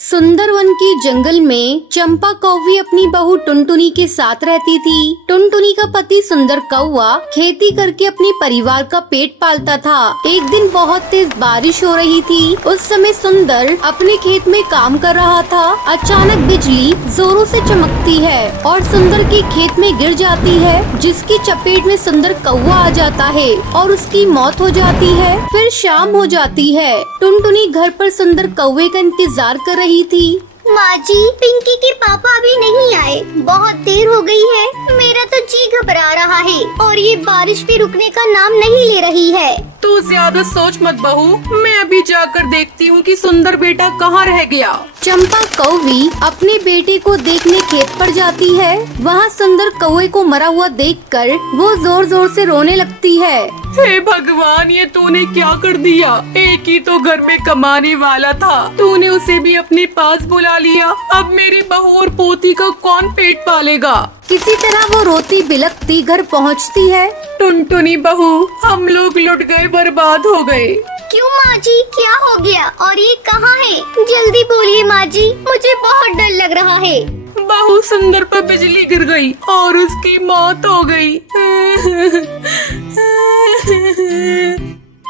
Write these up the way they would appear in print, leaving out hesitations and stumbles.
सुंदरवन के जंगल में चंपा कौवी अपनी बहू टुनटुनी के साथ रहती थी। टुनटुनी का पति सुंदर कौवा खेती करके अपने परिवार का पेट पालता था। एक दिन बहुत तेज बारिश हो रही थी। उस समय सुंदर अपने खेत में काम कर रहा था। अचानक बिजली जोरों से चमकती है और सुंदर के खेत में गिर जाती है, जिसकी चपेट में सुंदर कौवा आ जाता है और उसकी मौत हो जाती है। फिर शाम हो जाती है। टुनटुनी घर पर सुंदर कौवे का इंतजार कर रही थी। माँ जी, पिंकी के पापा अभी नहीं आए। बहुत देर हो गई है। मेरा तो जी घबरा रहा है और ये बारिश भी रुकने का नाम नहीं ले रही है। तू ज्यादा सोच मत बहू, मैं अभी जाकर देखती हूँ कि सुंदर बेटा कहाँ रह गया। चंपा कौवी अपने बेटे को देखने खेत पर जाती है। वहाँ सुंदर कौवे को मरा हुआ देखकर वो जोर जोर से रोने लगती है। हे भगवान, ये तूने क्या कर दिया। एक ही तो घर में कमाने वाला था, तूने उसे भी अपने पास बुला लिया। अब मेरी बहू और पोती का कौन पेट पालेगा। किसी तरह वो रोती बिलखती घर पहुँचती है। टुनटुनी बहू, हम लोग लुट गए, बर्बाद हो गए। क्यों माँ जी, क्या हो गया और ये कहाँ है? जल्दी बोलिए माँ जी, मुझे बहुत डर लग रहा है। बहू, सुंदर पर बिजली गिर गई और उसकी मौत हो गई।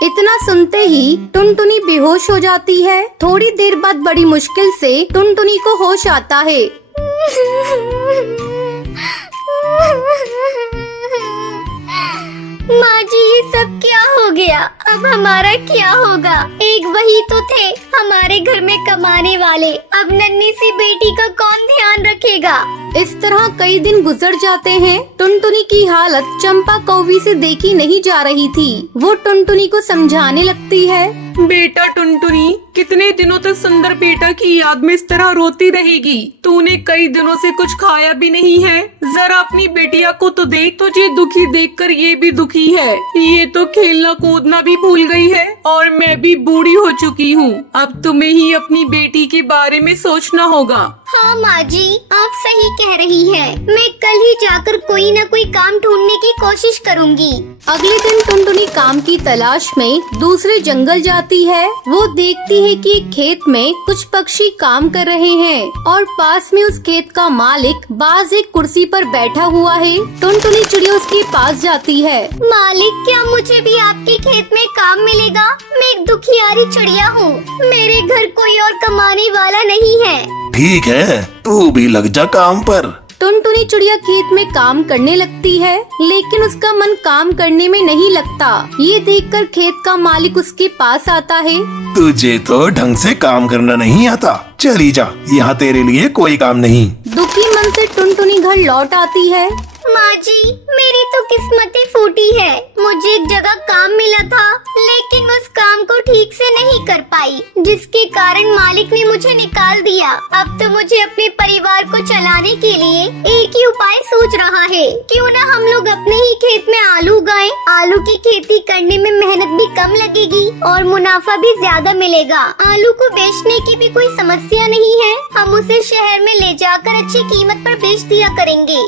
इतना सुनते ही टुनटुनी बेहोश हो जाती है। थोड़ी देर बाद बड़ी मुश्किल से टुनटुनी को होश आता है। माँ जी, ये सब क्या हो गया? अब हमारा क्या होगा? एक वही तो थे हमारे घर में कमाने वाले। अब नन्ही सी बेटी का कौन ध्यान रखेगा? इस तरह कई दिन गुजर जाते हैं। टुनटुनी की हालत चंपा कौवी से देखी नहीं जा रही थी। वो टुनटुनी को समझाने लगती है। बेटा टुनटुनी, कितने दिनों तक सुंदर बेटा की याद में इस तरह रोती रहेगी? तूने कई दिनों से कुछ खाया भी नहीं है। जरा अपनी बेटिया को तो देख, तुझे दुखी देखकर ये भी दुखी है। ये तो खेलना कूदना भी भूल गई है और मैं भी बूढ़ी हो चुकी हूँ। अब तुम्हें ही अपनी बेटी के बारे में सोचना होगा। हाँ माँ जी, आप सही कह रही हैं। मैं कल ही जाकर कोई न कोई काम ढूंढने की कोशिश करूँगी। अगले दिन टुनटुनी काम की तलाश में दूसरे जंगल जाती है। वो देखती है कि एक खेत में कुछ पक्षी काम कर रहे हैं और पास में उस खेत का मालिक बाज एक कुर्सी पर बैठा हुआ है। टुनटुनी चिड़िया उसके पास जाती है। मालिक, क्या मुझे भी आपके खेत में काम मिलेगा? मैं एक दुखियारी चिड़िया हूँ। मेरे घर कोई और कमाने वाला नहीं है। ठीक है, तू भी लग जा काम पर। टुनटुनी चिड़िया खेत में काम करने लगती है, लेकिन उसका मन काम करने में नहीं लगता। ये देखकर खेत का मालिक उसके पास आता है। तुझे तो ढंग से काम करना नहीं आता, चली जा, यहाँ तेरे लिए कोई काम नहीं। दुखी मन से टुनटुनी घर लौट आती है। माँ जी, मेरी तो किस्मत ही फूटी है। मुझे एक जगह काम मिला था, लेकिन उस काम को ठीक से नहीं कर पाई, जिसके कारण मालिक ने मुझे निकाल दिया। अब तो मुझे अपने परिवार को चलाने के लिए एक ही उपाय सोच रहा है। क्यों ना हम लोग अपने ही खेत में आलू उगाएं। आलू की खेती करने में मेहनत भी कम लगेगी और मुनाफा भी ज्यादा मिलेगा। आलू को बेचने की भी कोई समस्या नहीं है। हम उसे शहर में ले जाकर अच्छी कीमत पर बेच दिया करेंगे।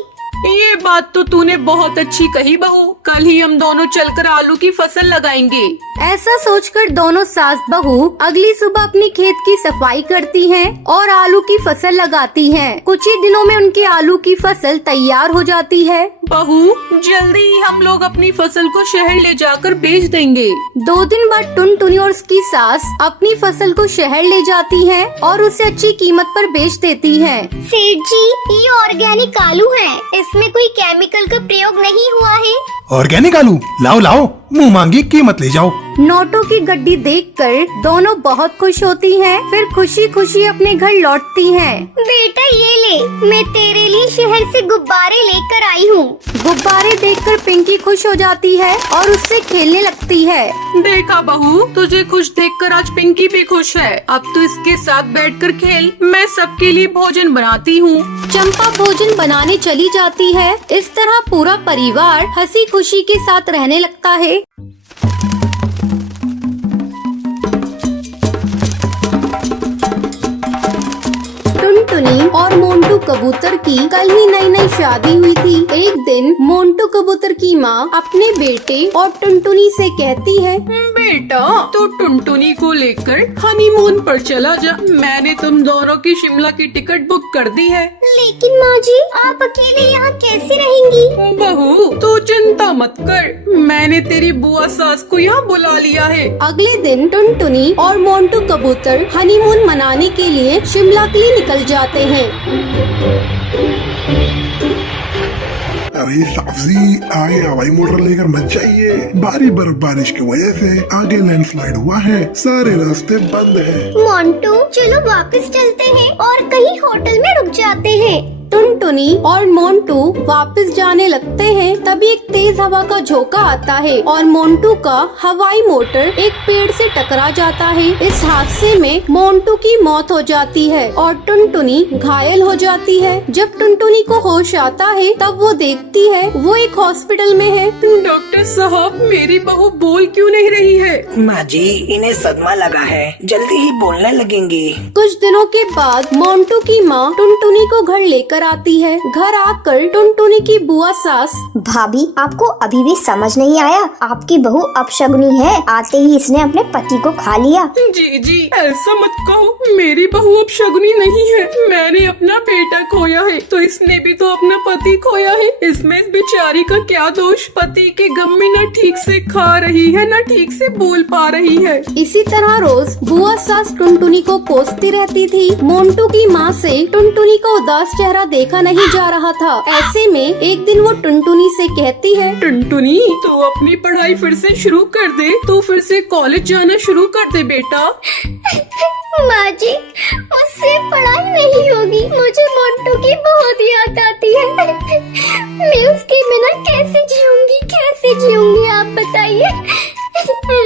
ये बात तो तूने बहुत अच्छी कही बहू। कल ही हम दोनों चलकर आलू की फसल लगाएंगे। ऐसा सोचकर दोनों सास बहू अगली सुबह अपनी खेत की सफाई करती हैं और आलू की फसल लगाती हैं। कुछ ही दिनों में उनके आलू की फसल तैयार हो जाती है। बहू, जल्दी ही हम लोग अपनी फसल को शहर ले जाकर बेच देंगे। 2 दिन बाद टुनटुनी और उसकी सास अपनी फसल को शहर ले जाती हैं और उसे अच्छी कीमत पर बेच देती हैं। सेठ जी, ये ऑर्गेनिक आलू है। इसमें कोई केमिकल का प्रयोग नहीं हुआ है। ऑर्गेनिक आलू लाओ लाओ, मुँह मांगी कीमत ले जाओ। नोटों की गड्डी देखकर दोनों बहुत खुश होती हैं। फिर खुशी खुशी अपने घर लौटती हैं। बेटा ये ले, मैं तेरे लिए शहर से गुब्बारे लेकर आई हूँ। गुब्बारे देखकर पिंकी खुश हो जाती है और उससे खेलने लगती है। देखा बहू, तुझे खुश देखकर आज पिंकी भी खुश है। अब तो इसके साथ बैठकर खेल। मैं सबके लिए भोजन बनाती हूँ। चंपा भोजन बनाने चली जाती है। इस तरह पूरा परिवार हंसी खुशी के साथ रहने लगता है। टुनटुनी और मोंटू कबूतर की कल ही नई नई शादी हुई थी। एक दिन मोंटू कबूतर की माँ अपने बेटे और टुनटुनी से कहती है, बेटा तो टुनटुनी को लेकर हनीमून पर चला जा। मैंने तुम दोनों की शिमला की टिकट बुक कर दी है। लेकिन माँ जी, आप अकेले यहाँ कैसे रहेंगी? बहू तू चिंता मत कर, मैंने तेरी बुआ सास को यहाँ बुला लिया है। अगले दिन टुनटुनी और मोंटू कबूतर हनीमून मनाने के लिए शिमला के लिए निकल जाते हैं। अरे साफजी, आगे हवाई मोटर लेकर मत जाइए। भारी बर्फबारिश की वजह से आगे लैंडस्लाइड हुआ है, सारे रास्ते बंद हैं। मोंटू, चलो वापस चलते हैं और कहीं होटल में रुक जाते हैं। टुनटुनी और मोंटू वापस जाने लगते हैं। तभी एक तेज हवा का झोंका आता है और मोंटू का हवाई मोटर एक पेड़ से टकरा जाता है। इस हादसे में मोंटू की मौत हो जाती है और टुनटुनी घायल हो जाती है। जब टुनटुनी को होश आता है तब वो देखती है वो एक हॉस्पिटल में है। डॉक्टर साहब, मेरी बहू बोल क्यों नहीं रही है? माँ जी, इन्हें सदमा लगा है, जल्दी ही बोलने लगेंगी। कुछ दिनों के बाद मोंटू की माँ टुनटुनी को घर लेकर आती है। घर आकर टुनटुनी की बुआ सास, भाभी, आपको अभी भी समझ नहीं आया? आपकी बहू अपशगुनी है, आते ही इसने अपने पति को खा लिया। जी ऐसा मत कहो, मेरी बहू अपशगुनी नहीं है। मैंने अपना बेटा खोया है तो इसने भी तो अपना पति खोया है। इसमें इस बेचारी का क्या दोष? पति के गम में न ठीक से खा रही है न ठीक से बोल पा रही है। इसी तरह रोज बुआ सास टुनटुनी को कोसती रहती थी। मोंटू की माँ से टुनटुनी का उदास चेहरा देखा नहीं जा रहा था। ऐसे में एक दिन वो टुनटुनी से कहती है, टुनटुनी, तू अपनी पढ़ाई फिर से शुरू कर दे, तू फिर से कॉलेज जाना शुरू कर दे बेटा। माँ जी, मुझसे पढ़ाई नहीं होगी, मुझे मोंटू की बहुत याद आती है। मैं उसके बिना कैसे जीऊंगी आप बताइए।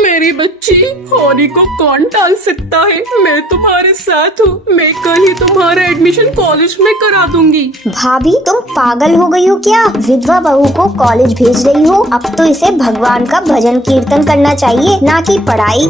मेरी बच्ची, होनी को कौन टाल सकता है? मैं तुम्हारे साथ हूँ। मैं कल ही तुम्हारा एडमिशन कॉलेज में करा दूंगी। भाभी, तुम पागल हो गई हो क्या? विधवा बहू को कॉलेज भेज रही हो? अब तो इसे भगवान का भजन कीर्तन करना चाहिए, ना कि पढ़ाई।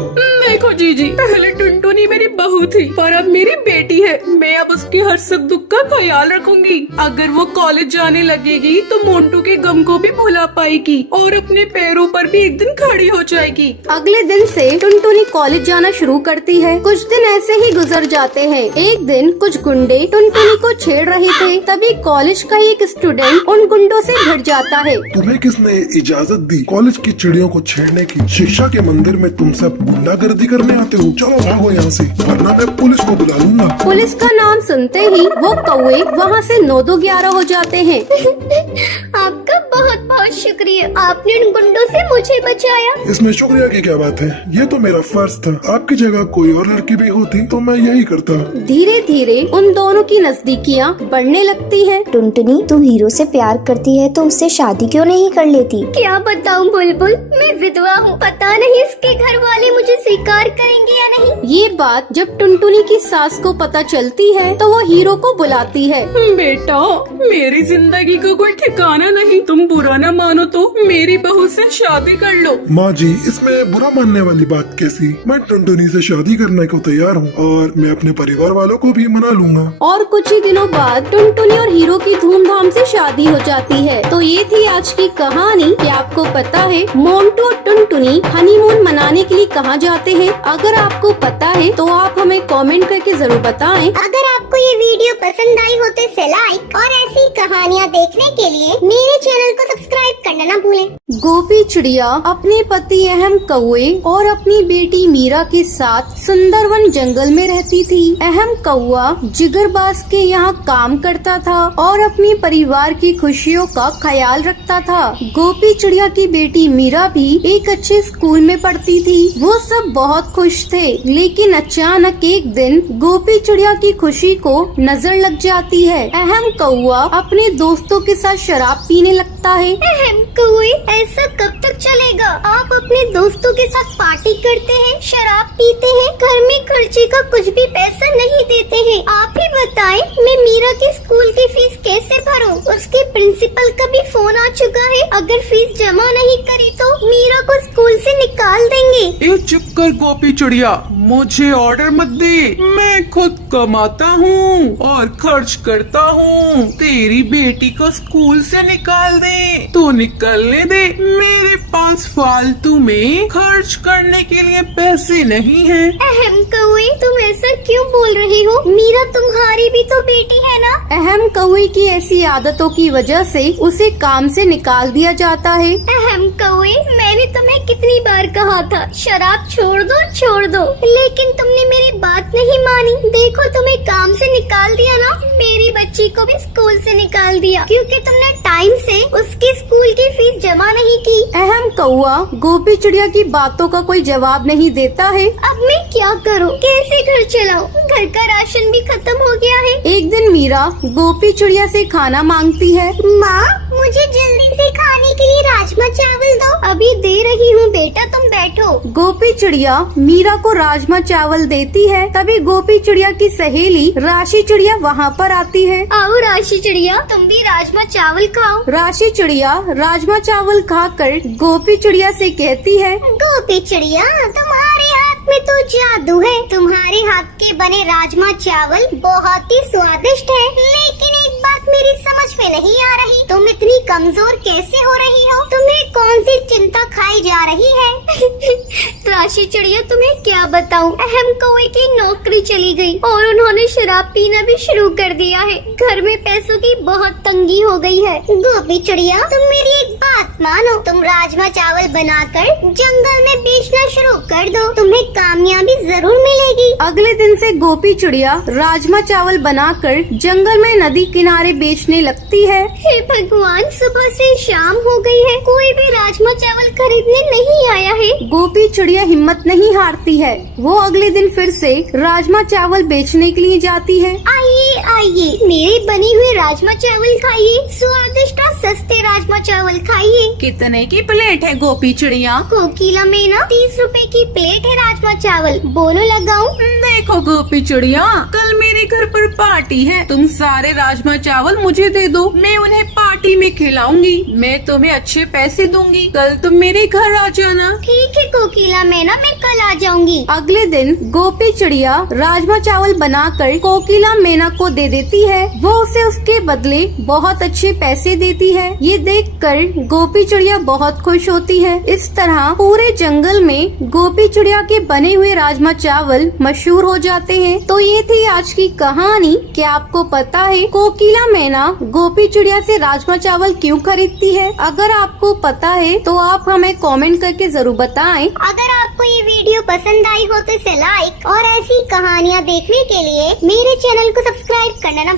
देखो जीजी, पहले टुनटुनी मेरी बहू थी पर अब मेरी बेटी है। मैं अब उसके हर सुख दुख का ख्याल रखूंगी। अगर वो कॉलेज जाने लगेगी तो मोंटू के गम को भी भुला पाएगी और अपने पैरों पर भी एक दिन खड़ी हो जाएगी। अगले दिन से टुनटुनी कॉलेज जाना शुरू करती है। कुछ दिन ऐसे ही गुजर जाते हैं। एक दिन कुछ गुंडे टुनटुनी को छेड़ रहे थे। तभी कॉलेज का ही एक स्टूडेंट उन गुंडों से भिड़ जाता है। तुम्हें किसने इजाजत दी कॉलेज की चिड़ियों को छेड़ने की? शिक्षा के मंदिर में तुम सब गुंडागर्दी करने आते हो? चलो भागो यहाँ से, वरना मैं पुलिस को बुला लूंगा। पुलिस का नाम सुनते ही वो कौवे वहाँ से 9-2-11 हो जाते हैं। आपका बहुत बहुत शुक्रिया, आपने उन गुंडों से मुझे बचाया। इसमें शुक्रिया की क्या बात है? ये तो मेरा फर्ज था। आपकी जगह कोई और लड़की भी होती तो मैं यही करता। धीरे धीरे उन दोनों की नजदीकियाँ बढ़ने लगती हैं। टुनटुनी, तू हीरो से प्यार करती है तो उससे शादी क्यों नहीं कर लेती? क्या बताऊं बुलबुल, मैं विधवा हूँ। पता नहीं इसके घर वाले मुझे स्वीकार करेंगे या नहीं। ये बात जब टुनटुनी की सास को पता चलती है तो वो हीरो को बुलाती है। बेटा, मेरी जिंदगी का कोई ठिकाना नहीं। तुम बुरा न मानो तो मेरी बहू से शादी कर लो। माँ जी, इसमें बुरा मानने वाली बात कैसी? मैं टुनटुनी से शादी करने को तैयार हूँ और मैं अपने परिवार वालों को भी मना लूंगा। और कुछ ही दिनों बाद टुनटुनी और हीरो की धूमधाम से शादी हो जाती है। तो ये थी आज की कहानी। क्या आपको पता है मोंटू और टुनटुनी हनीमून मनाने के लिए कहाँ जाते हैं? अगर आपको पता है तो आप हमें कमेंट करके जरूर बताएं। अगर आपको ये वीडियो पसंद आई हो तो इसे लाइक और ऐसी कहानियाँ देखने के लिए मेरे चैनल को सब्सक्राइब करना ना भूलें। गोपी चिड़िया अपने पति अहम कौवे और अपनी बेटी मीरा के साथ सुंदरवन जंगल में रहती थी। अहम कौवा जिगरबाज के यहाँ काम करता था और अपने परिवार की खुशियों का ख्याल रखता था। गोपी चिड़िया की बेटी मीरा भी एक अच्छे स्कूल में पढ़ती थी। वो सब बहुत खुश थे, लेकिन अचानक एक दिन गोपी चिड़िया की खुशी को नजर लग जाती है। अहम कौवा अपने दोस्तों के साथ शराब पीने लगता है। अहम कौवे, ऐसा कब तक चलेगा? आप अपने दोस्तों के साथ पार्टी करते हैं, शराब पीते हैं, घर में खर्चे का कुछ भी पैसा नहीं देते हैं। आप ही बताएं, मैं मीरा की स्कूल की फीस कैसे भरूं? उसके प्रिंसिपल का भी फोन आ चुका है। अगर फीस जमा नहीं करी तो मीरा को स्कूल से निकाल देंगे। ये चुप कर गोपी चिड़िया, मुझे ऑर्डर मत दे। मैं खुद कमाता हूँ और खर्च करता हूँ। तेरी बेटी को स्कूल से निकाल दे तो निकलने दे, मेरे पास फालतू में खर्च करने के लिए पैसे नहीं हैं। अहम कौवे, तुम ऐसा क्यों बोल रही हो? मीरा तुम्हारी भी तो बेटी है ना? अहम कौवे की ऐसी आदतों की वजह से उसे काम से निकाल दिया जाता है। अहम कौवे, मैंने तुम्हें कितनी बार कहा था शराब छोड़ दो, लेकिन तुमने मेरी बात नहीं मानी। देखो तुम्हें काम से निकाल दिया ना, मेरी बच्ची को भी स्कूल से निकाल दिया क्योंकि तुमने टाइम से उसकी स्कूल की फीस जमा नहीं की। अहम कौवा गोपी चिड़िया की बातों का कोई जवाब नहीं देता है। अब मैं क्या करूं? कैसे घर चलाऊं? घर का राशन भी खत्म हो गया है। एक दिन मीरा गोपी चिड़िया से खाना मांगती है। माँ, मुझे जल्दी से खाने के लिए राजमा चावल दो। अभी दे रही हूँ बेटा, तुम बैठो। गोपी चिड़िया मीरा को राजमा चावल देती है। तभी गोपी चिड़िया की सहेली राशि चिड़िया वहाँ पर आती है। आओ राशि चिड़िया, तुम भी राजमा चावल खाओ। राशि चिड़िया राजमा चावल खाकर गोपी चिड़िया से कहती है, गोपी चिड़िया, तुम्हारे हाथ में तो जादू है। तुम्हारे हाथ के बने राजमा चावल बहुत ही स्वादिष्ट है, लेकिन एक बात मेरी समझ में नहीं आ रही, तुम इतनी कमजोर कैसे हो रही हो? तुम्हें कौन सी चिंता खाई जा रही है? राशि चिड़िया, तुम्हें क्या बताऊं, अहम कौवे की नौकरी चली गई और उन्होंने शराब पीना भी शुरू कर दिया है। घर में पैसों की बहुत तंगी हो गई है। गोपी चिड़िया, तुम मेरी एक बात मानो, तुम राजमा चावल बनाकर जंगल में बेचना शुरू कर दो, तुम्हें कामयाबी जरूर मिलेगी। अगले दिन से गोपी चिड़िया राजमा चावल बनाकर जंगल में नदी किनारे बेचने लगती है। हे भगवान, सुबह से शाम हो गई है, कोई भी राजमा चावल खरीदने नहीं आया है। गोपी चिड़िया हिम्मत नहीं हारती है। वो अगले दिन फिर से राजमा चावल बेचने के लिए जाती है। आइए आइए, मेरे बने हुए राजमा चावल खाइए, स्वादिष्ट और सस्ते राजमा चावल खाइए। कितने की प्लेट है गोपी चिड़िया? कोकिला मैना, 30 रुपए की प्लेट है राजमा चावल, बोलो लगाऊं? देखो गोपी चिड़िया, कल मेरे घर पर पार्टी है, तुम सारे राजमा चावल मुझे दे दो, मैं उन्हें पार्टी में खिलाऊंगी, मैं तुम्हें अच्छे पैसे दूंगी, कल तुम मेरे घर आ जाना। ठीक है कोकिला मैना, मैं कल आ जाऊंगी। अगले दिन गोपी चिड़िया राजमा चावल बनाकर कोकिला मैना को दे देती है। वो उसे उसके बदले बहुत अच्छे पैसे देती है। ये देखकर गोपी चिड़िया बहुत खुश होती है। इस तरह पूरे जंगल में गोपी चिड़िया के बने हुए राजमा चावल मशहूर हो जाते हैं। तो ये थी आज की कहानी। क्या आपको पता है कोकिला मैना गोपी चिड़िया से राजमा चावल क्यों खरीदती है? अगर आपको पता है तो आप हमें कमेंट करके जरूर बताएं। अगर आपको ये वीडियो पसंद आई हो तो इसे लाइक और ऐसी कहानियाँ देखने के लिए मेरे चैनल को सब्सक्राइब करना ना